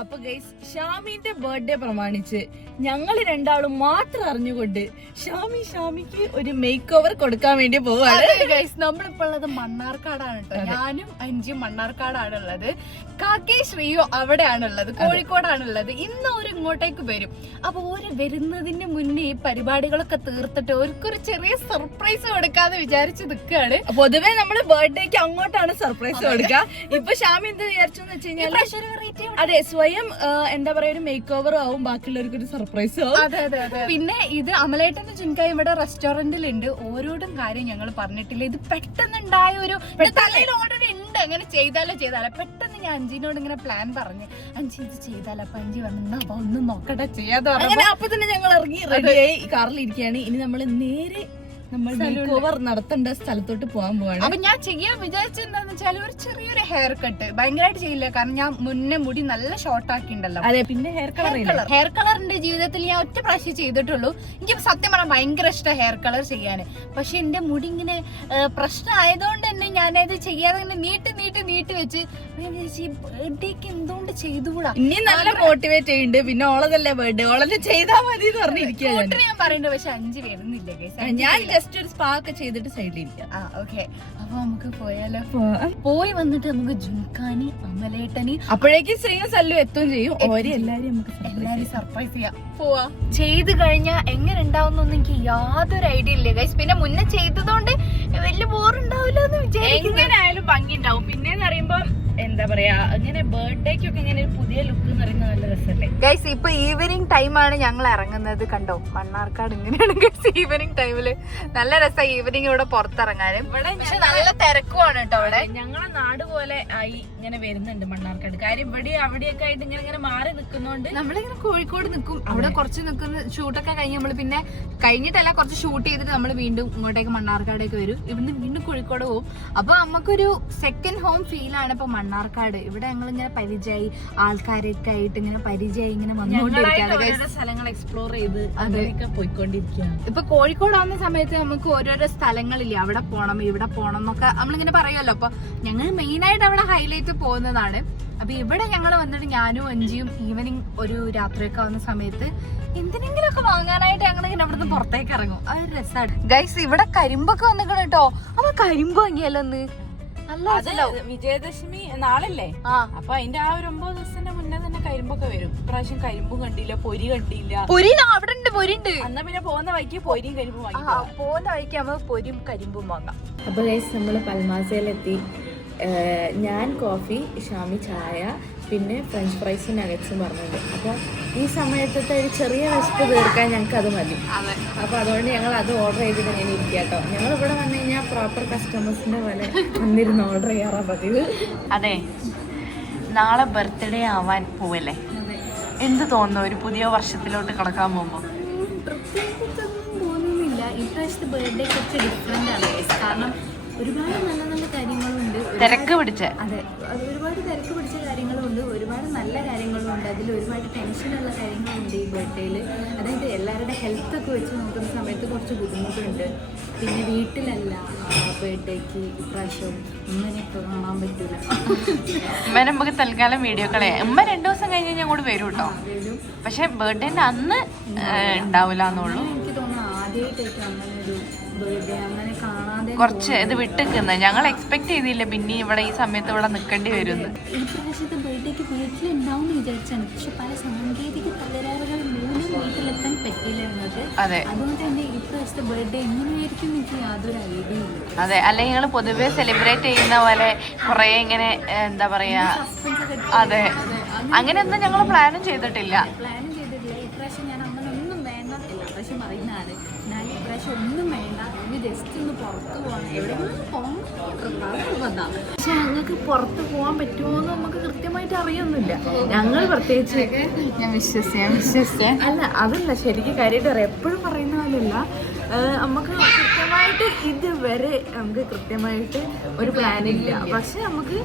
അപ്പൊ guys ഷാമിന്റെ birthday പ്രമാണിച്ച് ഞങ്ങൾ രണ്ടാളും മാത്രം അറിഞ്ഞുകൊണ്ട് ഷാമിക്ക് ഒരു മേക്ക് ഓവർ കൊടുക്കാൻ വേണ്ടി പോവാണ് ഗൈസ്. നമ്മളിപ്പോ ഉള്ളത് മണ്ണാർക്കാടാണ് കേട്ടോ. ഞാനും അഞ്ചും മണ്ണാർക്കാടാണ് ഉള്ളത്. കാക്കേ ശ്രീയോ അവിടെയാണുള്ളത്, കോഴിക്കോടാണുള്ളത്. ഇന്ന് ഒരു ഇങ്ങോട്ടേക്ക് വരും. അപ്പൊ ഒരു വരുന്നതിന് മുന്നേ ഈ പരിപാടികളൊക്കെ തീർത്തിട്ട് ഒരു ചെറിയ സർപ്രൈസ് കൊടുക്കാതെ വിചാരിച്ച് നിൽക്കുകയാണ്. പൊതുവെ നമ്മള് ബർത്ത്ഡേക്ക് അങ്ങോട്ടാണ് സർപ്രൈസ് കൊടുക്കുക. ഇപ്പൊ ഷാമി എന്ത് വിചാരിച്ചു എന്ന് വെച്ച് കഴിഞ്ഞാൽ അതെ സ്വയം എന്താ പറയാ ഒരു മേക്ക് ഓവർ ആവും, ബാക്കിയുള്ളവർക്ക് ഒരു സർപ്രൈസ് ആവും. പിന്നെ ഇത് അമലേട്ടന്റെ ചുൻകായ ഇവിടെ റെസ്റ്റോറന്റിലുണ്ട്. ഓരോടും കാര്യം ഞങ്ങൾ പറഞ്ഞിട്ടില്ല. ഇത് പെട്ടെന്നുണ്ടായ ഒരു തലയിൽ ഓൾറെഡി ഉണ്ട്, അങ്ങനെ ചെയ്താലോ പെട്ടെന്ന് ഞാൻ അഞ്ചിനോട് ഇങ്ങനെ പ്ലാൻ പറഞ്ഞു, അഞ്ചി ഇത് ചെയ്താലോ. അപ്പൊ അഞ്ചി പറഞ്ഞു അപ്പൊ ഒന്നും നോക്കട്ടെ ചെയ്യാതെ. അപ്പൊ തന്നെ ഞങ്ങൾ ഇറങ്ങി റെഡിയായി കാറിൽ ഇരിക്കുകയാണ്. ഇനി നമ്മൾ നേരെ നമ്മൾ മേക്ക് ഓവർ നടത്തേണ്ട സ്ഥലത്തോട്ട് പോകാൻ പോവാണ്. അപ്പൊ ഞാൻ ചെയ്യാൻ വിചാരിച്ചെന്താന്ന് വെച്ചാൽ ഒരു ചെറിയൊരു ഹെയർ കട്ട്, ഭയങ്കരമായിട്ട് ചെയ്യില്ല, കാരണം ഞാൻ മുന്നേ മുടി നല്ല ഷോർട്ട് ആക്കിണ്ടല്ലോ. അതെ, പിന്നെ ഹെയർ കളറിന്റെ ജീവിതത്തിൽ ഞാൻ ഒറ്റ പ്രാവശ്യം ചെയ്തിട്ടുള്ളൂ. എനിക്ക് സത്യം പറഞ്ഞാൽ ഭയങ്കര ഇഷ്ടം ഹെയർ കളർ ചെയ്യാന്. പക്ഷെ എന്റെ മുടി ഇങ്ങനെ പ്രശ്നമായതുകൊണ്ട് തന്നെ ഞാനത് ചെയ്യാതെ നീട്ടി വെച്ച് ബർത്ത്ഡേക്ക് എന്തുകൊണ്ട് ചെയ്തുകൂടാ. ഇനി നല്ല മോട്ടിവേറ്റ് ചെയ്യുന്നുണ്ട്. പിന്നെ ഓളതല്ലേ ബർത്ത്ഡേ, ഓളെ ചെയ്താൽ മതി എന്ന് പറഞ്ഞിരിക്കുക ഞാൻ പറയുന്നത്. പക്ഷെ അഞ്ച് വരുന്നില്ല ഞാൻ ജസ്റ്റ് ഒരു സ്പാ ഒക്കെ ചെയ്തിട്ട് സൈഡിലിരിക്കാം. ഓക്കെ, അപ്പൊ നമുക്ക് പോയാലോ? പോയി വന്നിട്ട് നമുക്ക് ജുൻകാനി അമലേട്ടനി അപ്പോഴേക്കും ശ്രീയും സല്ലു എത്തുകയും ചെയ്യും. എല്ലാരും സർപ്രൈസ് ചെയ്യാം. പോവാ. ചെയ്ത് കഴിഞ്ഞാൽ എങ്ങനെ ഉണ്ടാവുന്നൊന്നും എനിക്ക് യാതൊരു ഐഡിയ ഇല്ല ഗൈസ്. പിന്നെ മുന്നേ ചെയ്തതുകൊണ്ട് വലിയ ബോറുണ്ടാവില്ലോ എന്ന് വിചാരിക്കും. എങ്ങനെയായാലും ഭംഗി ഉണ്ടാവും. പിന്നെന്ന് പറയുമ്പോ എന്താ പറയാ, അങ്ങനെ ബർത്ത്ഡേക്കൊക്കെ ഇങ്ങനെ ഒരു പുതിയ ലുക്ക് എന്ന് പറയുന്നത് നല്ല രസമല്ലേ ഗൈസ്. ഇപ്പൊ ഈവനിങ് ടൈമാണ് ഞങ്ങൾ ഇറങ്ങുന്നത്. കണ്ടോ മണ്ണാർക്കാട് ഇങ്ങനെയാണ് ഗൈസ്. ഈവനിങ് ടൈമില് നല്ല രസം ഈവനിങ് ഇവിടെ പുറത്തിറങ്ങാനും. പക്ഷെ നല്ല തിരക്കുമാണ് കേട്ടോ ഇവിടെ. ഞങ്ങളെ നാട് പോലെ ആയി ഇങ്ങനെ വരുന്നുണ്ട് മണ്ണാർക്കാട്. കാര്യം ഇവിടെ അവിടെയൊക്കെ ആയിട്ട് ഇങ്ങനെ മാറി നിൽക്കുന്നോണ്ട് നമ്മളിങ്ങനെ കോഴിക്കോട് നിൽക്കും. അവിടെ കുറച്ച് നിൽക്കുന്ന ഷൂട്ടൊക്കെ കഴിഞ്ഞ് നമ്മൾ പിന്നെ കഴിഞ്ഞിട്ടല്ല കുറച്ച് ഷൂട്ട് ചെയ്തിട്ട് നമ്മൾ വീണ്ടും ഇങ്ങോട്ടേക്ക് മണ്ണാർക്കാടേക്ക് വരും. ഇവിടുന്ന് വീണ്ടും കോഴിക്കോട് പോകും. അപ്പൊ നമുക്കൊരു സെക്കൻഡ് ഹോം ഫീലാണ് ഇപ്പൊ മണ്ണാർക്കാട്. ഇവിടെ ഞങ്ങൾ ഇങ്ങനെ പരിചയമായി, ആൾക്കാരൊക്കെ ആയിട്ട് ഇങ്ങനെ പരിചയമായി ഇങ്ങനെ വന്നുകൊണ്ടിരിക്കുകയാണ്, സ്ഥലങ്ങൾ എക്സ്പ്ലോർ ചെയ്ത് അതൊക്കെ പോയിക്കൊണ്ടിരിക്കുകയാണ്. ഇപ്പൊ കോഴിക്കോടാവുന്ന സമയത്ത് നമുക്ക് ഓരോരോ സ്ഥലങ്ങളില്ലേ, അവിടെ പോണം ഇവിടെ പോണം എന്നൊക്കെ നമ്മളിങ്ങനെ പറയുമല്ലോ. അപ്പൊ ഞങ്ങൾ മെയിൻ ആയിട്ട് അവിടെ ഹൈലൈറ്റ് പോകുന്നതാണ്. അപ്പൊ ഇവിടെ ഞങ്ങൾ വന്നിട്ട് ഞാനും അഞ്ചിയും ഈവനിങ് ഒരു രാത്രിയൊക്കെ വന്ന സമയത്ത് എന്തിനെങ്കിലും ഒക്കെ വാങ്ങാനായിട്ട് ഞങ്ങൾ ഇങ്ങനെ അവിടുന്ന് പുറത്തേക്ക് ഇറങ്ങും. അത് രസമാണ് ഗൈസ്. ഇവിടെ കരിമ്പൊക്കെ വന്നിക്കണം കേട്ടോ. അപ്പൊ കരിമ്പ് വാങ്ങിയാലോ ഒന്ന്. വിജയദശമി നാളല്ലേ, അപ്പൊ അതിന്റെ ആ ഒരു 9 ദിവസത്തിന്റെ മുന്നേ തന്നെ കരിമ്പൊക്കെ വരും. ഇപ്രാവശ്യം കരിമ്പും കണ്ടില്ല, പൊരി കണ്ടില്ല. പൊരി അവിടെ ഉണ്ട്, പൊരി ഉണ്ട്. എന്നാ പിന്നെ പോകുന്ന വഴിക്ക് പൊരിയും കരിമ്പും വാങ്ങി. പോകുന്ന വഴിക്ക് നമുക്ക് പൊരിയും കരിമ്പും വാങ്ങാം. അപ്പൊ ഗൈസ് നമ്മള് പൽമാസയിലെത്തി. ഞാൻ കോഫി, ഷാമി ചായ, പിന്നെ ഫ്രഞ്ച് ഫ്രൈസും നഗറ്റ്സും പറഞ്ഞിട്ടുണ്ട്. അപ്പോൾ ഈ സമയത്തത്തെ ഒരു ചെറിയ വിശപ്പ് തീർക്കാൻ ഞങ്ങൾക്ക് അത് മതി. അപ്പോൾ അതുകൊണ്ട് ഞങ്ങൾ അത് ഓർഡർ ചെയ്തിട്ട് ഇങ്ങനെ ഇരിക്കുക കേട്ടോ. ഞങ്ങൾ ഇവിടെ വന്നു കഴിഞ്ഞാൽ പ്രോപ്പർ കസ്റ്റമേഴ്സിന്റെ പോലെ വന്നിരുന്ന് ഓർഡർ ചെയ്യാറാ പതിവ്. അതെ, നാളെ ബർത്ത്ഡേ ആവാൻ പോവല്ലേ, എന്ത് തോന്നുന്നു ഒരു പുതിയ വർഷത്തിലോട്ട് കടക്കാൻ പോകുമ്പോൾ? പ്രത്യേകിച്ചൊന്നും തോന്നുന്നില്ല. ഇപ്രാവശ്യത്തെ ബർത്ത്ഡേ കുറച്ച് ഡിഫറെൻ്റ് ആണ് കാരണം ഒരുപാട് നല്ല നല്ല കാര്യങ്ങളുണ്ട്. തിരക്ക് പിടിച്ച അതെ, അത് ഒരുപാട് തിരക്ക് പിടിച്ച കാര്യങ്ങളുണ്ട്, ഒരുപാട് നല്ല കാര്യങ്ങളുണ്ട്, അതിൽ ഒരുപാട് ടെൻഷനുള്ള കാര്യങ്ങളുണ്ട് ഈ ബർത്ത്ഡേയിൽ. അതായത് എല്ലാവരുടെ ഹെൽത്ത് ഒക്കെ വെച്ച് നോക്കുന്ന സമയത്ത് കുറച്ച് ബുദ്ധിമുട്ടുണ്ട്. പിന്നെ വീട്ടിലല്ല ബർത്ത്ഡേക്ക് ഇപ്രാവശ്യം ഉമ്മനെയൊക്കെ കാണാൻ പറ്റില്ല. ഉമ്മനെ നമുക്ക് തൽക്കാലം വീഡിയോ കളയാം. ഉമ്മ 2 ദിവസം കഴിഞ്ഞ് ഞാൻ കൂടി വരും കേട്ടോ. പക്ഷെ ബർത്ത്ഡേന്റെ അന്ന് ഉണ്ടാവില്ല എന്നുള്ളൂ. എനിക്ക് തോന്നുന്നു ആദ്യമായിട്ടേക്ക് അങ്ങനെ ഒരു ബർത്ത്ഡേ അങ്ങനെ കാണാതെ കുറച്ച് ഇത് വിട്ടിരിക്കുന്നത് ഞങ്ങൾ എക്സ്പെക്ട് ചെയ്തില്ല. പിന്നെ ഇവിടെ ഈ സമയത്ത് ഇവിടെ നിൽക്കേണ്ടി വരുന്നു. ഈ പ്രാവശ്യത്തെ ബർത്ത്ഡേക്ക് വീട്ടിലുണ്ടാവും എന്ന് വിചാരിച്ചാണ്. പക്ഷെ പല സാങ്കേതിക തകരാറുകൾ മൂലം വീട്ടിലെത്താൻ പറ്റിയില്ല എന്നത്. അതെ, അതുകൊണ്ട് തന്നെ ഈ പ്രാവശ്യത്തെ ബർത്ത്ഡേ എങ്ങനെയായിരിക്കും എനിക്ക് യാതൊരു ഐഡിയ ഇല്ല. അതെ, അല്ലെങ്കിൽ ഞങ്ങൾ പൊതുവെ സെലിബ്രേറ്റ് ചെയ്യുന്ന പോലെ കുറെ ഇങ്ങനെ എന്താ പറയാ, അതെ അങ്ങനെയൊന്നും ഞങ്ങൾ പ്ലാനും ചെയ്തിട്ടില്ല. ഇപ്രാവശ്യം ഞാൻ അങ്ങനെ ഒന്നും വേണ്ട, എല്ലാ പ്രാവശ്യം പറയുന്നതാണ്. ഞാൻ ഇപ്രാവശ്യം ഒന്നും വേണ്ട, ഇനി ജസ്റ്റ് ഒന്ന് പുറത്ത് പോകണം, എവിടെയെങ്കിലും പോകണം. പക്ഷെ ഞങ്ങൾക്ക് പുറത്ത് പോകാൻ പറ്റുമോ എന്ന് നമുക്ക് കൃത്യമായിട്ട് അറിയൊന്നുമില്ല. ഞങ്ങൾ പ്രത്യേകിച്ച് ഞാൻ വിശ്വസിക്കാൻ അല്ല, അതല്ല ശരിക്കും കാര്യമായിട്ട് അറിയാം. എപ്പോഴും പറയുന്ന പോലെയല്ല, നമുക്ക് കൃത്യമായിട്ട് ഇതുവരെ നമുക്ക് കൃത്യമായിട്ട് ഒരു പ്ലാനില്ല. പക്ഷെ നമുക്ക്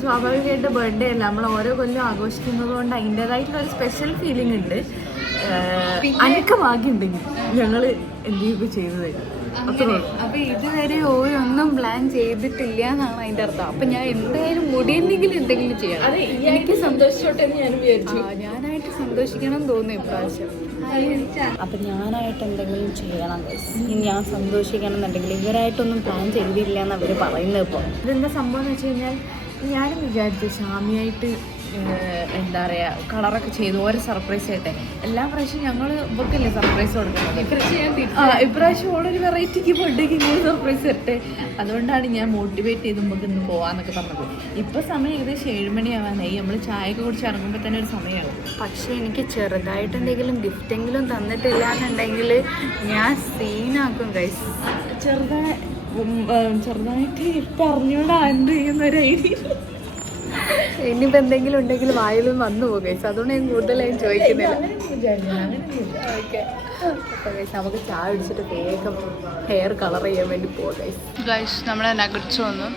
സ്വാഭാവികമായിട്ട് ബർത്ത്ഡേ അല്ല, നമ്മൾ ഓരോ കൊല്ലം ആഘോഷിക്കുന്നത് കൊണ്ട് അതിൻ്റെതായിട്ടുള്ള ഒരു സ്പെഷ്യൽ ഫീലിംഗ് ഉണ്ട്. അനക്ക് ഭാഗ്യമുണ്ടെങ്കിൽ ഞങ്ങൾ എന്തെങ്കിലും ചെയ്തു തരും. അപ്പൊ ഇതുവരെ ഒന്നും പ്ലാൻ ചെയ്തിട്ടില്ല എന്നാണ് അതിന്റെ അർത്ഥം. അപ്പൊ ഞാൻ എന്തായാലും മുടിയെന്തെങ്കിലും എന്തെങ്കിലും ചെയ്യണം. അതെ, എനിക്ക് സന്തോഷിച്ചോട്ടെ എന്ന് ഞാൻ വിചാരിച്ചു. ഞാനായിട്ട് സന്തോഷിക്കണം തോന്നി ഇപ്രാവശ്യം. അപ്പം ഞാനായിട്ട് എന്തെങ്കിലും ചെയ്യണം. ഞാൻ സന്തോഷിക്കണം എന്നുണ്ടെങ്കിൽ ഇവരായിട്ടൊന്നും പ്ലാൻ ചെയ്തില്ല എന്ന് അവർ പറയുന്നത്. ഇപ്പോൾ ഇതെന്താ സംഭവം എന്ന് വെച്ച് കഴിഞ്ഞാൽ ഞാനും വിചാരിച്ചു ഷാമിയായിട്ട് എന്താ പറയുക കളറൊക്കെ ചെയ്ത് ഓരോ സർപ്രൈസ് ആയിട്ടെ. എല്ലാ പ്രാവശ്യം ഞങ്ങൾ ഇവക്കല്ലേ സർപ്രൈസ് കൊടുക്കുന്നത്. ഇപ്രാവശ്യം ഓളൊരു വെറൈറ്റിക്ക് ബർത്ത്ഡേക്ക് ഇങ്ങനെ സർപ്രൈസ് തരട്ടെ. അതുകൊണ്ടാണ് ഞാൻ മോട്ടിവേറ്റ് ചെയ്ത് നമുക്ക് ഇന്ന് പോകാമെന്നൊക്കെ പറഞ്ഞത്. ഇപ്പോൾ സമയം ഏകദേശം 7 മണിയാവാനായി. നമ്മൾ ചായയൊക്കെ കുടിച്ച് ഇറങ്ങുമ്പോൾ തന്നെ ഒരു സമയമാവും. പക്ഷേ എനിക്ക് ചെറുതായിട്ട് എന്തെങ്കിലും ഗിഫ്റ്റെങ്കിലും തന്നിട്ടില്ല എന്നുണ്ടെങ്കിൽ ഞാൻ സീനാക്കും ഗൈസ്. ചെറുതായിട്ട് ഇപ്പം അറിഞ്ഞൂടാ എന്ത് ചെയ്യുന്ന ഒരു ഐഡിയ. ഇനിയിപ്പോൾ എന്തെങ്കിലും ഉണ്ടെങ്കിൽ വായിലും വന്നു പോകും ഗൈസ്. അതുകൊണ്ട് ഞാൻ കൂടുതലായും ചോദിക്കുന്നില്ല. ഓക്കെ, അപ്പോൾ ഗൈസ് നമുക്ക് ചായ പിടിച്ചിട്ട് വേഗം ഹെയർ കളർ ചെയ്യാൻ വേണ്ടി പോകാം ഗൈസ്. ഗൈസ് നമ്മളെ നഗറ്റ്സ് വന്നു,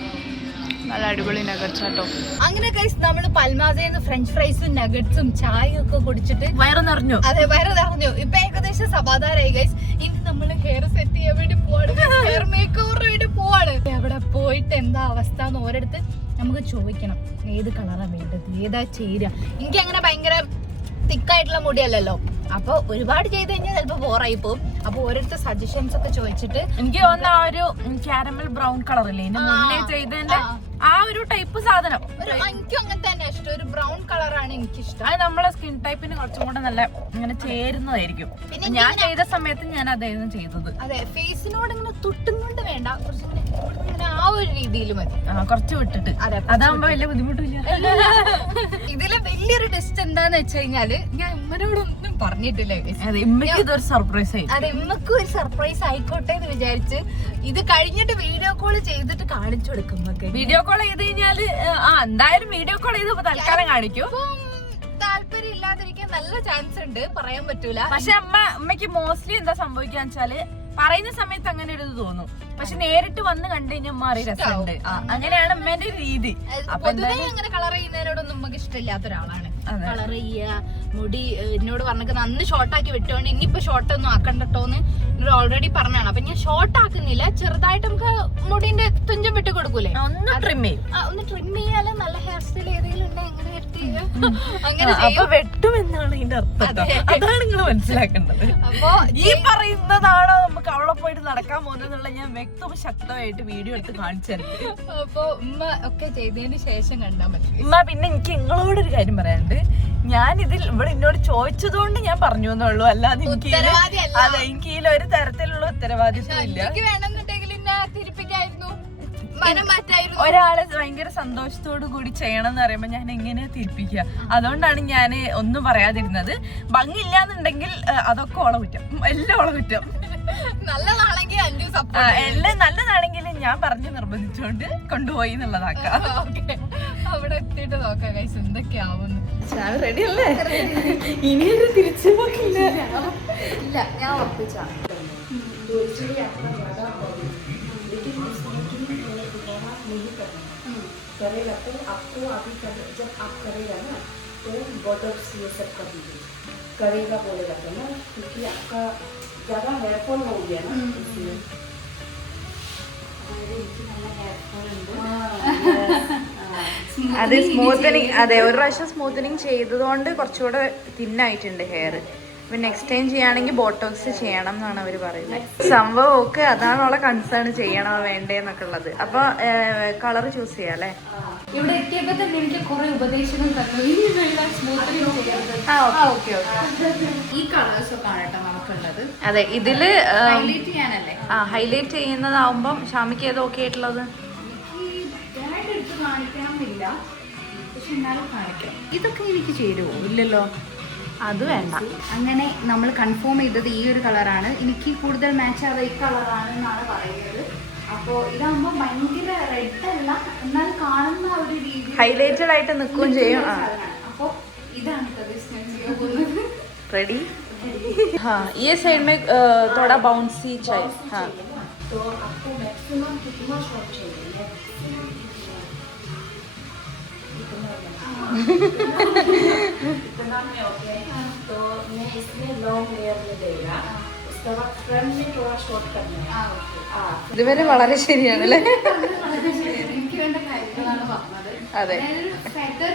നല്ല അടിപൊളി നഗറ്റ്സ് കേട്ടോ. അങ്ങനെ ഗൈസ് നമ്മൾ പൽമാസയിൽ ഫ്രഞ്ച് ഫ്രൈസും നഗറ്റ്സും ചായയും ഒക്കെ കുടിച്ചിട്ട് വയറ് നിറഞ്ഞു. അതെ, വയറ് നിറഞ്ഞു. ഇപ്പൊ ഏകദേശം സമാധാനമായി ഗൈസ്. ഇനി നമ്മൾ ഹെയർ സെറ്റ് ചെയ്യാൻ വേണ്ടി പോവാണ്, ഹെയർ മേക്ക് ഓവറിന് വേണ്ടി പോവാണ്. അവിടെ പോയിട്ട് എന്താ അവസ്ഥ എന്ന് ഓരോരുത്ത് നമുക്ക് ചോദിക്കണം. ഏത് കളറാണ് വേണ്ടത്, ഏതാ ചേരുക. എനിക്ക് അങ്ങനെ ഭയങ്കര തിക്കായിട്ടുള്ള മുടിയല്ലല്ലോ. അപ്പൊ ഒരുപാട് ചെയ്ത് കഴിഞ്ഞാൽ ചിലപ്പോ ബോറായി പോകും. അപ്പൊ ഓരോരുത്തർ സജഷൻസ് ഒക്കെ ചോദിച്ചിട്ട് എനിക്ക് തോന്നുന്ന ആ ഒരു കാരമൽ ബ്രൗൺ കളർ ഇല്ലേ മുന്നേ ചെയ്തതിന്റെ ആ ഒരു ടൈപ്പ് സാധനം എനിക്കും അങ്ങനെ തന്നെ ഇഷ്ടം. ഒരു ബ്രൗൺ കളറാണ് എനിക്കിഷ്ടം. അത് നമ്മളെ സ്കിൻ ടൈപ്പിന് കുറച്ചും കൂടെ നല്ല ഇങ്ങനെ ചേരുന്നതായിരിക്കും. ഞാൻ ചെയ്ത സമയത്ത് ഞാൻ അതായിരുന്നു ചെയ്തത്. അതെ, ഫേസിനോട് ഇങ്ങനെ തൊട്ടും കൊണ്ട് വേണ്ട, കുറച്ചും ഇങ്ങനെ ആ ഒരു രീതിയിൽ മതി. കുറച്ച് വിട്ടിട്ട് അതാകുമ്പോ വലിയ ബുദ്ധിമുട്ടില്ല. ഇതിലെ വലിയൊരു ടെസ്റ്റ് എന്താന്ന് വെച്ച് കഴിഞ്ഞാല് ഞാൻ ഉമ്മനോടൊന്നും പറഞ്ഞിട്ടില്ല. അതെ, ഇമ്മക്ക് ഇതൊരു സർപ്രൈസ് ആയി. അതെ, ഇമ്മക്കും ഒരു സർപ്രൈസ് ആയിക്കോട്ടെ എന്ന് വിചാരിച്ച് ഇത് കഴിഞ്ഞിട്ട് വീഡിയോ കോൾ ചെയ്തിട്ട് കാണിച്ചു കൊടുക്കും. വീഡിയോ കോൾ ചെയ്ത് കഴിഞ്ഞാല് എന്തായാലും വീഡിയോ കോൾ ചെയ്ത് തൽക്കാലം കാണിക്കും. താല്പര്യം ഇല്ലാതിരിക്കാൻ നല്ല ചാൻസ് ഉണ്ട്, പറയാൻ പറ്റൂല. പക്ഷെ അമ്മയ്ക്ക് മോസ്റ്റ്ലി എന്താ സംഭവിക്കാന്ന് വെച്ചാല് പറയുന്ന സമയത്ത് അങ്ങനെ ഒരു ഇത് തോന്നും. പക്ഷെ നേരിട്ട് വന്ന് കണ്ടു കഴിഞ്ഞാൽ മാറി രസമുണ്ട്. അങ്ങനെയാണ് അമ്മേന്റെ രീതി. പൊതുവെ അങ്ങനെ കളർ ചെയ്യുന്നതിനോടൊന്നും നമുക്ക് ഇഷ്ടമില്ലാത്ത ഒരാളാണ്. കളർ ചെയ്യുക, മുടി എന്നോട് പറഞ്ഞിട്ട് അന്ന് ഷോർട്ടാക്കി വിട്ടോണ്ട് ഇനിയിപ്പോ ഷോർട്ടൊന്നും ആക്കണ്ടോന്ന് എന്നോട് ഓൾറെഡി പറഞ്ഞാണ്. അപ്പൊ ഞാൻ ഷോർട്ട് ആക്കുന്നില്ല, ചെറുതായിട്ട് നമുക്ക് മുടിന്റെ തുഞ്ചം വിട്ട് കൊടുക്കൂലേ, ഒന്ന് ട്രിം ചെയ്യും. ഒന്ന് ട്രിം ചെയ്യാലും നല്ല ഹെയർ സ്റ്റൈൽ ഏതെങ്കിലും ഉണ്ടെങ്കിൽ അങ്ങനെ അങ്ങനെ വെട്ടുമെന്നാണ് ഇതിന്റെ അർത്ഥം. അതാണ് നിങ്ങൾ മനസ്സിലാക്കേണ്ടത്. അപ്പൊ ഈ പറയുന്നതാണോ നമുക്ക് അവിടെ പോയിട്ട് നടക്കാൻ പോകുന്നുള്ള ഞാൻ വ്യക്തവും ശക്തമായിട്ട് വീഡിയോ എടുത്ത് കാണിച്ചു തരുന്നത്. അപ്പൊ ഉമ്മ ഒക്കെ ചെയ്തതിന് ശേഷം കണ്ടാൽ മതി. ഉമ്മ പിന്നെ എനിക്ക് നിങ്ങളോടൊരു കാര്യം പറയാനുണ്ട്. ഞാൻ ഇതിൽ ഇവിടെ എന്നോട് ചോദിച്ചതുകൊണ്ട് ഞാൻ പറഞ്ഞു എന്നുള്ളൂ, അല്ലാതെ എനിക്ക് ഇതിൽ ഒരു തരത്തിലുള്ള ഉത്തരവാദിത്വം ഇല്ല. വേണമെന്നുണ്ടെങ്കിൽ തിരിപ്പിക്കായിരുന്നു, ഒരാളെ ഭയങ്കര സന്തോഷത്തോടു കൂടി ചെയ്യണം എന്ന് പറയുമ്പോ ഞാൻ എങ്ങനെ തിരിപ്പിക്കുക. അതുകൊണ്ടാണ് ഞാൻ ഒന്നും പറയാതിരുന്നത്. ഭംഗിയില്ലാന്നുണ്ടെങ്കിൽ അതൊക്കെ ഓള കുറ്റം, എല്ലാം ഓള കുറ്റം. നല്ലതാണെങ്കിൽ എല്ലാം നല്ലതാണെങ്കിൽ ഞാൻ പറഞ്ഞു നിർബന്ധിച്ചോണ്ട് കൊണ്ടുപോയി എന്നുള്ളതാക്കാം. അവിടെ എത്തിയിട്ട് നോക്കാം ഗൈസ് എന്തൊക്കെയാവുന്നു. റെഡി അല്ലേ? ഇനിയൊരു തിരിച്ചു പോക്കില്ല. ഇല്ല, ഞാൻ ഉറപ്പിച്ചാ. करेगा तो आपको अभी जब आप करेगा ना तो बॉटम्स ये सब कर दीजिए. करेगा बोलेगा तो ना, क्योंकि आपका ज़्यादा हेयर फॉल हो गया ना, इसलिए അത് സ്മൂത്തനിങ്, അതെ ഒരു പ്രാവശ്യം സ്മൂത്തനിങ് ചെയ്തതുകൊണ്ട് കുറച്ചുകൂടെ തിന്നായിട്ടുണ്ട് ഹെയർ. ഇപ്പൊ നെക്സ്റ്റ് ടൈം ചെയ്യുകയാണെങ്കിൽ ബോട്ടോക്സ് ചെയ്യണം എന്നാണ് അവർ പറയുന്നത്. സംഭവം ഒക്കെ അതാണ് അവളെ കൺസേൺ, ചെയ്യണോ വേണ്ടേന്നൊക്കെ ഉള്ളത്. അപ്പൊ കളർ ചൂസ് ചെയ്യാം അല്ലേ? ഇവിടെ എത്തിയപ്പോ തന്നെ എനിക്ക് കുറെ ഉപദേശങ്ങൾ തന്നു. ഈ കളേഴ്സ് ഒക്കെ ആണ് കേട്ടോ നമുക്കുള്ളത്. അതെ, ഇതില് ഹൈലൈറ്റ് ചെയ്യാനല്ലേ? ഹൈലൈറ്റ് ചെയ്യുന്നതാവുമ്പം ഷാമിക്ക് ഏത് ഓക്കെ ആയിട്ടുള്ളത്? എനിക്ക് എടുത്ത് കാണിക്കണമെന്നില്ല, പക്ഷെ എന്നാലും കാണിക്കാം. ഇതൊക്കെ എനിക്ക് ചേരുവോ? ഇല്ലല്ലോ, അത് വേണ്ട. അങ്ങനെ നമ്മൾ കൺഫേം ചെയ്തത് ഈ ഒരു കളറാണ്. എനിക്ക് കൂടുതൽ മാച്ച് ആവുക ഈ കളറാണ് എന്നാണ് പറയുന്നത്. അപ്പോൾ ഇതാകുമ്പോൾ ഭയങ്കര റെഡ് അല്ല, എന്നാൽ കാണുന്ന ഒരു രീതി ഹൈലൈറ്റഡ് ആയിട്ട് നിൽക്കുകയും ചെയ്യും. അപ്പോൾ ഇതാണ് रेडी? हाँ, ये साइड में थोड़ा बाउंसी चाहिए. हाँ, तो आपको मैक्सिमम कितना शॉर्ट चाहिए? इतना में ओके. तो मैं इसमें लॉन्ग लेयर में देगा, उसके बाद फ्रंट में थोड़ा शॉर्ट करना है हाँ ഇതുവരെ വളരെ ശരിയാണല്ലേ? എനിക്ക് വേണ്ട കാര്യങ്ങളാണ് പറഞ്ഞത്. അതെ, ഫെദർ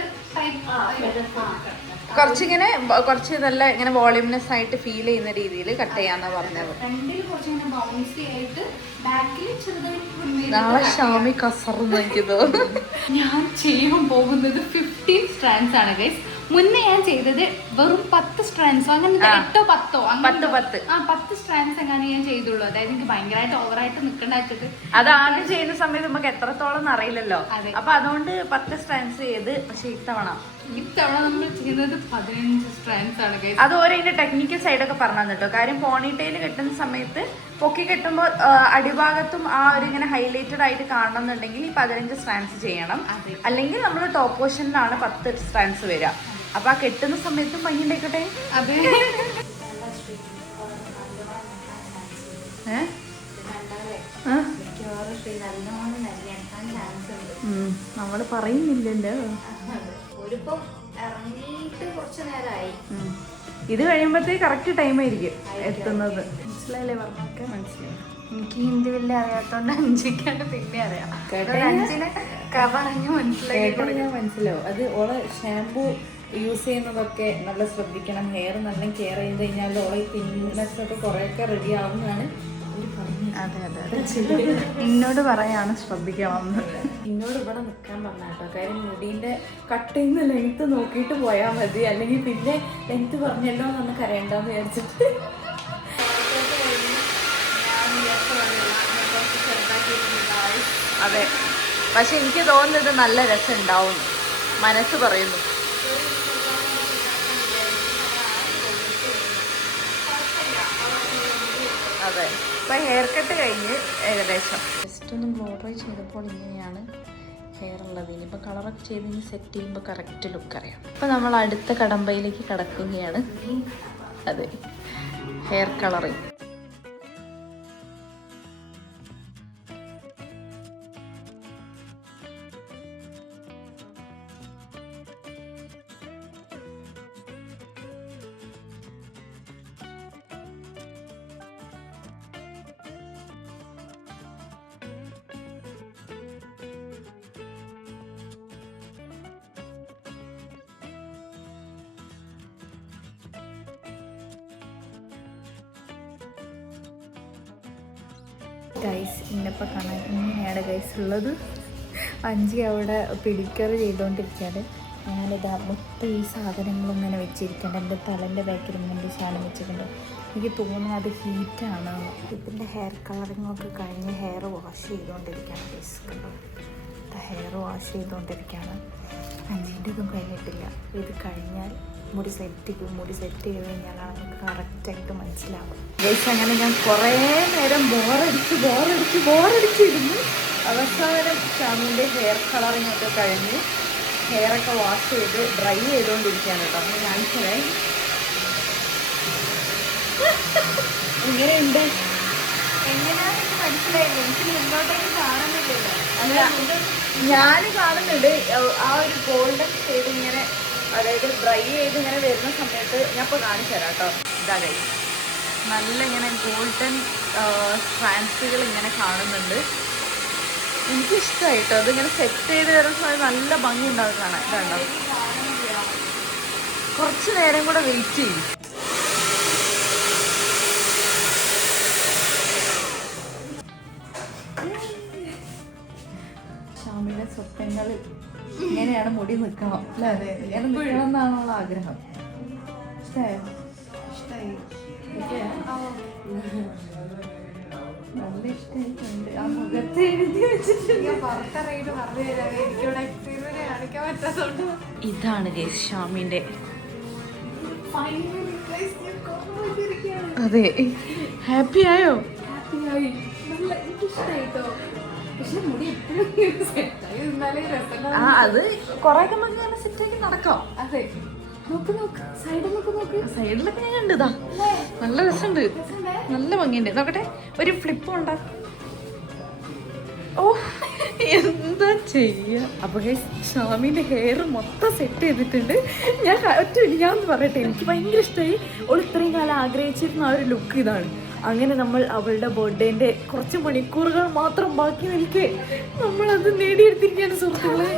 കുറച്ച് നല്ല ഇങ്ങനെ വോളിയൂംനെസ് ആയിട്ട് ഫീൽ ചെയ്യുന്ന രീതിയിൽ കട്ട് ചെയ്യാന്നാ പറഞ്ഞത്. ഫ്രണ്ടിൽ കുറച്ചിങ്ങനെ ബൗൺസി ആയിട്ട് ബാക്കിൽ ചെറുതായിട്ട് നാളെ ഷാമി കസറുന്ന് എനിക്ക് തോന്നുന്നു. ഞാൻ ചെയ്യാൻ പോകുന്നത് 15 strands ആണ് ഗൈസ്. മുന്നേ ഞാൻ ചെയ്തത് വെറും 10 strands അങ്ങനെ 8 10 10 strands എങ്ങനെ ഞാൻ ചെയ്തുള്ളൂ. അതായത് എനിക്ക് ഭയങ്കരമായിട്ട് ഓവറായിട്ട് നിൽക്കേണ്ട വെച്ചിട്ട് അത് ആദ്യം ചെയ്യുന്ന സമയത്ത് നമുക്ക് എത്രത്തോളം അറിയില്ലല്ലോ, അപ്പൊ അതുകൊണ്ട് 10 strands ചെയ്ത്. പക്ഷെ ഇത്തവണ നമ്മൾ ചെയ്യുന്നത് 15 strands ആണ് ഗൈസ്. അത് ഓരോ ഇതിന്റെ ടെക്നിക്കൽ സൈഡൊക്കെ പറഞ്ഞു കേട്ടോ. കാര്യം പോണിറ്റെയിൽ കെട്ടുന്ന സമയത്ത് പൊക്കി കെട്ടുമ്പോൾ അടിഭാഗത്തും ആ ഒരു ഇങ്ങനെ ഹൈലൈറ്റഡ് ആയിട്ട് കാണണം എന്നുണ്ടെങ്കിൽ ഈ 15 strands ചെയ്യണം. അല്ലെങ്കിൽ നമ്മൾ ടോപ്പ് പോർഷനിലാണ് 10 strands വരിക. അപ്പൊ ആ കെട്ടുന്ന സമയത്തും ഭംഗി ഉണ്ടായിക്കോട്ടെ. അതെ, നമ്മള് പറയുന്നില്ലല്ലോ. ഒരിപ്പം ഇറങ്ങിയിട്ട് കുറച്ച് നേരമായി. ഇത് കഴിയുമ്പോഴത്തേക്ക് കറക്റ്റ് ടൈം ആയിരിക്കും എത്തുന്നത്. മനസ്സിലായില്ലേ പറഞ്ഞൊക്കെ? മനസ്സിലായി. എനിക്ക് ഹിന്ദി വലിയ അറിയാത്തോണ്ട് അഞ്ചിക്കാണ് പിന്നെ അറിയാം. പറഞ്ഞു മനസ്സിലാവും. അത് ഓളെ ഷാമ്പു യൂസ് ചെയ്യുന്നതൊക്കെ നല്ല ശ്രദ്ധിക്കണം. ഹെയർ നല്ല കെയർ ചെയ്ത് കഴിഞ്ഞാൽ ഓളെ തിന്നസ് ഒക്കെ കുറെയൊക്കെ റെഡി ആവുന്നതാണ്. അതെ അതെ അതെ, എന്നോട് പറയാണ് ശ്രദ്ധിക്കണം. എന്നോട് ഇവിടെ നിൽക്കാൻ പറഞ്ഞ കേട്ടോ. കാര്യം മുടീൻ്റെ കട്ട് ചെയ്യുന്ന ലെങ്ത്ത് നോക്കിയിട്ട് പോയാൽ മതി, അല്ലെങ്കിൽ പിന്നെ ലെങ്ത്ത് പറഞ്ഞല്ലോ എന്ന് കരയണ്ടെന്ന് വിചാരിച്ചിട്ട്. അതെ, പക്ഷെ എനിക്ക് തോന്നുന്നത് നല്ല രസം ഉണ്ടാവും, മനസ്സ് പറയുന്നു. അതെ, ഇപ്പൊ ഹെയർ കട്ട് കഴിഞ്ഞ് ഏകദേശം ജസ്റ്റ് ഒന്ന് ബ്ലോ ഡ്രൈ ചെയ്തപ്പോൾ ഇങ്ങനെയാണ് ഹെയർ ഉള്ളത്. ഇനിയിപ്പോൾ കളറൊക്കെ ചെയ്ത് ഇനി സെറ്റ് ചെയ്യുമ്പോൾ കറക്റ്റ് ലുക്ക് അറിയാം. ഇപ്പൊ നമ്മൾ അടുത്ത കടമ്പയിലേക്ക് കടക്കുകയാണ്. അതെ, ഹെയർ കളറിങ്. ഗൈസ് ഇന്നിപ്പോൾ കാണാൻ ഇങ്ങനെയാണ് ഗൈസ് ഉള്ളത്. അഞ്ചി അവിടെ പിടിക്കറ് ചെയ്തുകൊണ്ടിരിക്കുകയാണ്. ഞാനിതാ മൊത്തം ഈ സാധനങ്ങളും ഇങ്ങനെ വെച്ചിരിക്കേണ്ട. എൻ്റെ തലൻ്റെ ബാക്കിൽ ഇങ്ങനത്തെ സാധനം വെച്ചിട്ടുണ്ട്. എനിക്ക് തോന്നുന്നു അത് ഹീറ്റാണ്. ഇതിൻ്റെ ഹെയർ കളറിങ്ങൊക്കെ കഴിഞ്ഞ് ഹെയർ വാഷ് ചെയ്തുകൊണ്ടിരിക്കുകയാണ് ഗൈസ്. ഹെയർ വാഷ് ചെയ്തുകൊണ്ടിരിക്കുകയാണ്. അഞ്ചിൻ്റെ ഇതും കഴിഞ്ഞിട്ടില്ല. ഇത് കഴിഞ്ഞാൽ മുടി സെറ്റ് ചെയ്ത് കഴിഞ്ഞാലാണ് നമുക്ക് കറക്റ്റായിട്ട് മനസ്സിലാവും ഗൈസ്. അങ്ങനെ ഞാൻ കുറേ നേരം ബോറടിച്ചിരുന്നു. അവസാനം ഷാമിൻ്റെ ഹെയർ കളറിങ് ഒക്കെ കഴിഞ്ഞ് ഹെയറൊക്കെ വാഷ് ചെയ്ത് ഡ്രൈ ചെയ്തുകൊണ്ടിരിക്കുകയാണ് കേട്ടോ. അങ്ങനെ കാണിച്ചതേ ഇങ്ങനെയുണ്ട്. എങ്ങനെയാണെന്ന് മനസ്സിലായില്ല. എനിക്ക് മുന്നോട്ടേക്ക് കാണുന്നില്ലല്ലോ. അല്ല, ഞാൻ കാണുന്നുണ്ട് ആ ഒരു ഗോൾഡൻ ഷെയ്ഡ് ഇങ്ങനെ, അതായത് ഡ്രൈ ചെയ്ത് ഇങ്ങനെ വരുന്ന സമയത്ത് ഞാൻ ഇപ്പോൾ കാണിച്ചു തരാം കേട്ടോ. ഇതാ ഗൈസ്, നല്ല ഇങ്ങനെ ഗോൾഡൻ സ്ട്രാൻഡ്സുകൾ ഇങ്ങനെ കാണുന്നുണ്ട്. എനിക്കിഷ്ടമായി കേട്ടോ. അതിങ്ങനെ സെറ്റ് ചെയ്ത് വരുന്ന സമയത്ത് നല്ല ഭംഗി ഉണ്ടാവും കാണാൻ. ഇതുണ്ടാവും. കുറച്ച് നേരം കൂടെ വെയിറ്റ് ചെയ്യും. ഷാമിയുടെ സ്വപ്നങ്ങളിൽ ഇങ്ങനെയാണ് മുടി നിൽക്കണം അല്ലേ? അതെ, ഇങ്ങനെ നിൽക്കണം എന്നാണുള്ള ആഗ്രഹം. ഇഷ്ടമായോ? ഇഷ്ടമായി. നല്ല ഇഷ്ടമായിട്ടുണ്ട്. ആ മുഖത്ത് എഴുതി വെച്ചിട്ടുണ്ട്. പുറത്തിറങ്ങിയിട്ട് പറഞ്ഞു തരാം. എനിക്കിവിടെ എക്സ്പീരിയൻസ് കാണിക്കാൻ പറ്റാത്തതുകൊണ്ട്. ഇതാണ് ഗൈസ് ഷാമിൻ്റെ. അതെ, ഹാപ്പി ആയോ? ഹാപ്പിയായി. നല്ല എനിക്കിഷ്ടമായിട്ടോ. പക്ഷെ മുടി എപ്പോഴും സെറ്റായി നിന്നാലേ രസം. ആ, അത് കുറെ നമുക്ക് ഇങ്ങനെ സെറ്റാക്കി നടക്കാം. അതെ, നോക്ക് സൈഡിൽ നോക്ക്. സൈഡിലൊക്കെ ഞാൻ കണ്ടതാ, നല്ല രസമുണ്ട്, നല്ല ഭംഗിയുണ്ട്. നോക്കട്ടെ, ഒരു ഫ്ലിപ്പും ഉണ്ടാ. ഓ, എന്താ ചെയ്യാ. അപ്പൊ ഷാമിന്റെ ഹെയർ മൊത്തം സെറ്റ് ചെയ്തിട്ടുണ്ട്. ഞാൻ ഒന്ന് പറയട്ടെ, എനിക്ക് ഭയങ്കര ഇഷ്ടമായി. ഓൾ ഇത്രയും കാലം ആഗ്രഹിച്ചിരുന്ന ആ ഒരു ലുക്ക് ഇതാണ്. അങ്ങനെ നമ്മൾ അവളുടെ ബർത്ത്ഡേന്റെ കുറച്ച് മണിക്കൂറുകൾ മാത്രം ബാക്കി നിൽക്കെ നമ്മളത് നേടിയെടുത്തിരിക്കുകയാണ് സുഹൃത്തുക്കളെ.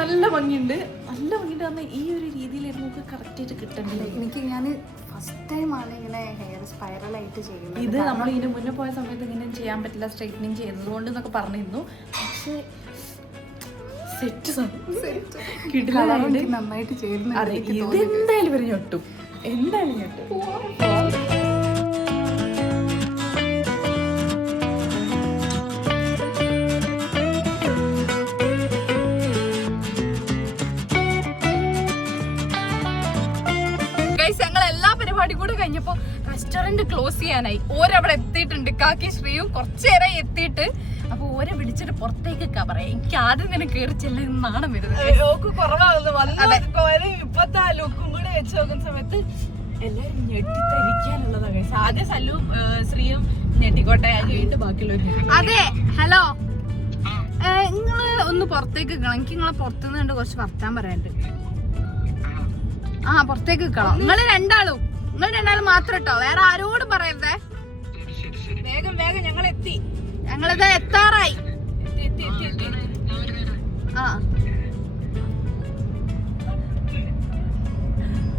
നല്ല ഭംഗിയുണ്ട്, നല്ല ഭംഗിയുണ്ട്. പറഞ്ഞാൽ ഈ ഒരു രീതിയിൽ നമുക്ക് കറക്റ്റായിട്ട് കിട്ടണ്ടേ. എനിക്ക് ഞാൻ ഫസ്റ്റ് ടൈമാണ് ഇങ്ങനെ ഹെയർ സ്പൈറലായിട്ട് ചെയ്യുന്നത്. ഇത് നമ്മൾ ഇതിന് മുന്നേ പോയ സമയത്ത് ഇങ്ങനെ ചെയ്യാൻ പറ്റില്ല, സ്ട്രൈറ്റനിങ് ചെയ്യുന്നതുകൊണ്ട് എന്നൊക്കെ പറഞ്ഞിരുന്നു. പക്ഷേ എനിക്ക് നന്നായിട്ട് ചേരുന്നു. അതെ, ഇത് എന്തായാലും ഇവര് ഞൊട്ടും, എന്തായാലും ഞൊട്ടും. ഞങ്ങൾ എല്ലാ പരിപാടി കൂടെ കഴിഞ്ഞപ്പോ റെസ്റ്റോറന്റ് ക്ലോസ് ചെയ്യാനായി. ഓരവിടെ എത്തിയിട്ടുണ്ട്, കാക്കി ശ്രീയും കുറച്ചു നേരം എത്തിയിട്ട്. അപ്പൊ ഓരെ വിളിച്ചിട്ട് പുറത്തേക്ക് പറയാം. എനിക്ക് ആദ്യം തന്നെ കയറി ചെല്ലുന്ന നാണം വരുന്നത് ഇപ്പത്തെ ആ ലുക്കും കൂടെ വെച്ച് നോക്കുന്ന സമയത്ത് എല്ലാരും ഞെട്ടിത്തരിക്കാനുള്ളതാണ്. ആദ്യം സല്ലും ശ്രീയും ഞെട്ടിക്കോട്ടെ, അത് കഴിഞ്ഞിട്ട് ബാക്കിയുള്ളവർ. അതെ, ഹലോ, നിങ്ങള് ഒന്ന് പുറത്തേക്ക് നിൽക്കണം. എനിക്ക് നിങ്ങളെ പുറത്തുനിന്ന് കണ്ട് കുറച്ച് വർത്താൻ പറയാനുണ്ട്. ആ, പുറത്തേക്ക് നിൽക്കണം. നിങ്ങൾ രണ്ടാളും മാത്രം കേട്ടോ, വേറെ ആരോടും പറയരുതേ. വേഗം വേഗം ഞങ്ങൾ എത്തി, ഞങ്ങളിത് എത്താറായി. ആ,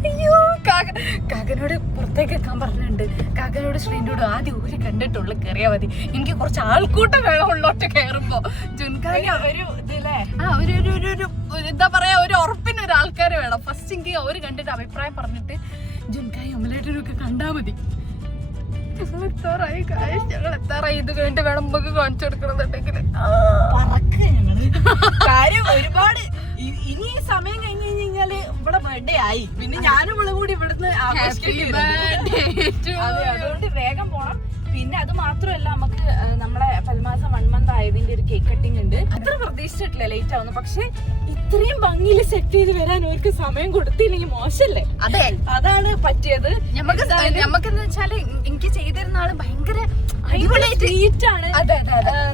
അയ്യോ, കാക്കനോട് പുറത്തേക്ക് വെക്കാൻ പറഞ്ഞിട്ടുണ്ട്. കാക്കനോട് ശ്രീനോട് ആദ്യം ഊരി കണ്ടിട്ടുള്ളു കയറിയാ മതി. എനിക്ക് കുറച്ച് ആൾക്കൂട്ടം വേണം ഉള്ളോട്ട് കയറുമ്പോ. ജുൻകാരി ഒരു ഇതില്ലേ, ആ ഒരു എന്താ പറയാ, ഒരു ഉറപ്പിന് ഒരു ആൾക്കാര് വേണം. ഫസ്റ്റ് എനിക്ക് അവര് കണ്ടിട്ട് അഭിപ്രായം പറഞ്ഞിട്ട് ജുൻകായി അമലേട്ടനൊക്കെ കണ്ടാ മതി. ഞങ്ങൾ എത്താറായി. ഇത് കഴിഞ്ഞിട്ട് വേണം നമുക്ക് കാണിച്ചു കൊടുക്കണമെന്നുണ്ടെങ്കിൽ കാര്യം ഒരുപാട്. ഇനി സമയം കഴിഞ്ഞ് കഴിഞ്ഞാല് ഇവിടെ ബർത്ത്ഡേ ആയി, പിന്നെ ഞാനും ഇവിടെ കൂടി ഇവിടുന്ന് അതുകൊണ്ട് വേഗം പോണം. പിന്നെ അത് മാത്രമല്ല, നമുക്ക് നമ്മളെ പൽമാസം 1 month ആയതിന്റെ ഒരു കേക്ക് കട്ടിങ് ഉണ്ട്. അത്ര പ്രതീക്ഷിച്ചിട്ടില്ല ലേറ്റ് ആവുന്നു. പക്ഷെ ഇത്രയും ഭംഗിയിൽ സെറ്റ് ചെയ്ത് വരാൻ അവർക്ക് സമയം കൊടുത്തില്ലെങ്കിൽ മോശമല്ലേ? അതെ, അതാണ് പറ്റിയത്. നമുക്കെന്ന് വെച്ചാല് എനിക്ക് ചെയ്തിരുന്ന ആള് ഭയങ്കര ട്രീറ്റാണ്.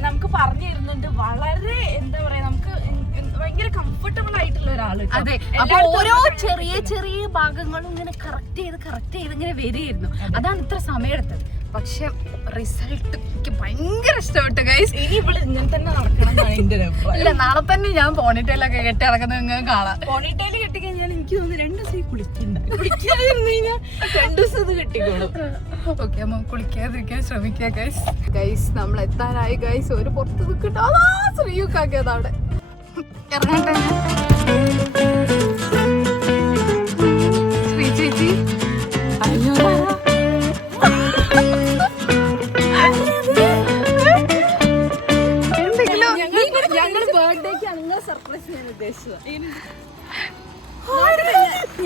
നമുക്ക് പറഞ്ഞു തരുന്നുണ്ട്. വളരെ എന്താ പറയാ, നമുക്ക് ഭയങ്കര കംഫർട്ടബിൾ ആയിട്ടുള്ള ഒരാള്. അതെ, അപ്പൊ ഓരോ ചെറിയ ചെറിയ ഭാഗങ്ങളും ഇങ്ങനെ കറക്റ്റ് ചെയ്ത് ഇങ്ങനെ വരികയായിരുന്നു. അതാണ് ഇത്ര സമയം എടുത്തത്. പക്ഷെ റിസൾട്ട് എനിക്ക് ഭയങ്കര ഇഷ്ടപ്പെട്ടു ഗൈസ്. ഇനി ഇവിടെ ഇങ്ങനെ തന്നെ നടക്കണം എന്നാണ് എന്റെ അഭിപ്രായം. ഇല്ല, നാളെ തന്നെ ഞാൻ പോണിറ്റെയിലൊക്കെ കെട്ടി ഇറക്കുന്നത് നിങ്ങൾക്ക് കാണാം. പോണിറ്റെയിൽ കെട്ടി കഴിഞ്ഞാൽ എനിക്ക് തോന്നുന്നു 2 ദിവസം കുളിക്കാതിരുന്നു കഴിഞ്ഞാൽ 2 ദിവസം ഇത് കെട്ടിക്കോളും. ഓക്കെ, അമ്മ കുളിക്കാതിരിക്കാൻ ശ്രമിക്കുക ഗൈസ്. ഗൈസ്, നമ്മൾ എത്താനായി ഗൈസ്. ഒരു പുറത്ത് നിൽക്കട്ടോ, ശ്രീയുക്കാക്കിയത് അവിടെ ഇറങ്ങട്ടെ. ശ്രീ ചേച്ചി, അയ്യോ, ഞങ്ങൾ ബർത്ത്ഡേക്ക് അങ്ങനെ സർപ്രൈസ് ചെയ്യാൻ ഉദ്ദേശിച്ചത്.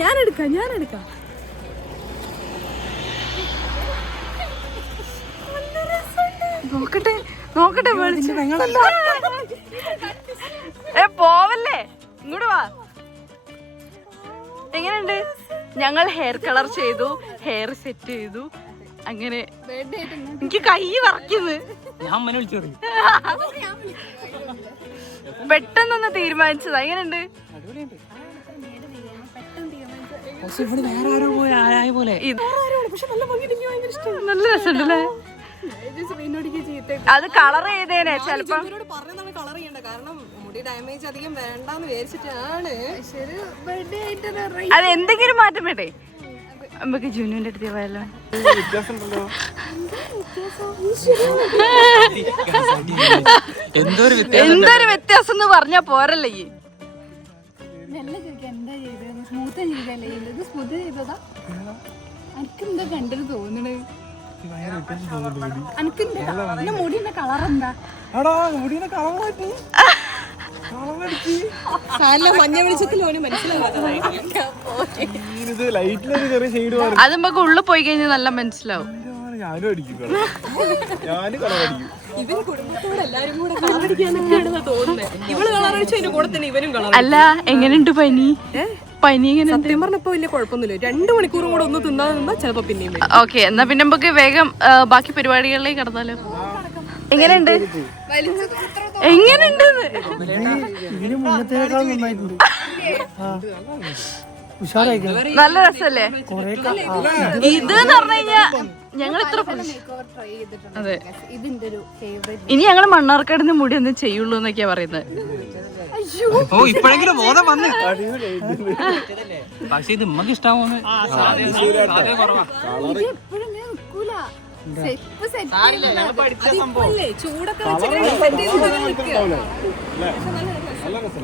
ഞാനെടുക്കാം. നോക്കട്ടെ പോവല്ലേ, ഇങ്ങോട്ട് വാ. എങ്ങനെയുണ്ട്? ഞങ്ങൾ ഹെയർ കളർ ചെയ്തു, ഹെയർ സെറ്റ് ചെയ്തു. അങ്ങനെ എനിക്ക് കൈ വറക്കുന്നു. പെട്ടെന്നൊന്ന് തീരുമാനിച്ചതാ. എങ്ങനെയുണ്ട്? നല്ല രസമുണ്ടല്ലേ? അത് കളർ ചെയ്തേനെ ചിലപ്പോ. അത് എന്തെങ്കിലും മാറ്റം വേണ്ടേ? നമുക്ക് ജുനുവിന്റെ അടുത്ത് പോയാലോ? എന്തൊരു വ്യത്യാസം എന്ന് പറഞ്ഞാ പോരല്ലേ? കണ്ടിട്ട് തോന്നണേ മുടിയുടെ കളർ എന്താ? മഞ്ഞ വെളിച്ചത്തിൽ അത് നമുക്ക് ഉള്ളിൽ പോയി കഴിഞ്ഞാൽ നല്ല മനസ്സിലാവും. അല്ല, എങ്ങനെയുണ്ട് പനി? സത്യം പറഞ്ഞപ്പോ വലിയ കുഴപ്പമൊന്നുമില്ല. 2 മണിക്കൂറും കൂടെ ഒന്ന് തിന്നാ ചിലപ്പോ പിന്നെയും. ഓക്കെ, എന്നാ പിന്നെ നമുക്ക് വേഗം ബാക്കി പരിപാടികളിലേക്ക് കടന്നാലോ? എങ്ങനെയുണ്ട്? നല്ല രസല്ലേ ഇത് എന്ന് പറഞ്ഞു കഴിഞ്ഞാ ഞങ്ങൾ ഇത്ര ട്രൈ ചെയ്തിട്ടുണ്ട്. അതെ ഇതിന്റെ ഒരു ഫേവറേറ്റ്. ഇനി ഞങ്ങള് മണ്ണാർക്കാടിന് മുടി ഒന്നും ചെയ്യുള്ളൂ എന്നൊക്കെയാ പറയുന്നത്. ഓ ഇപ്പോഴെങ്കിലും ബോധം വന്ന്. പക്ഷെ ഇത് ഉമ്മക്ക് ഇഷ്ടാവോന്ന് അതേ കുറവാ. ഇത് എപ്പോഴും ഇങ്ങനെ നിക്കൂല. സെറ്റ് സെറ്റ് ചൂടൊക്കെ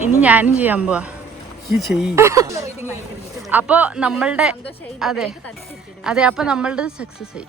ഇനി ഞാനും ചെയ്യാൻ പോവാ. അപ്പൊ നമ്മളുടെ അതെ അപ്പൊ നമ്മളുടെ സക്സസ് ആയി.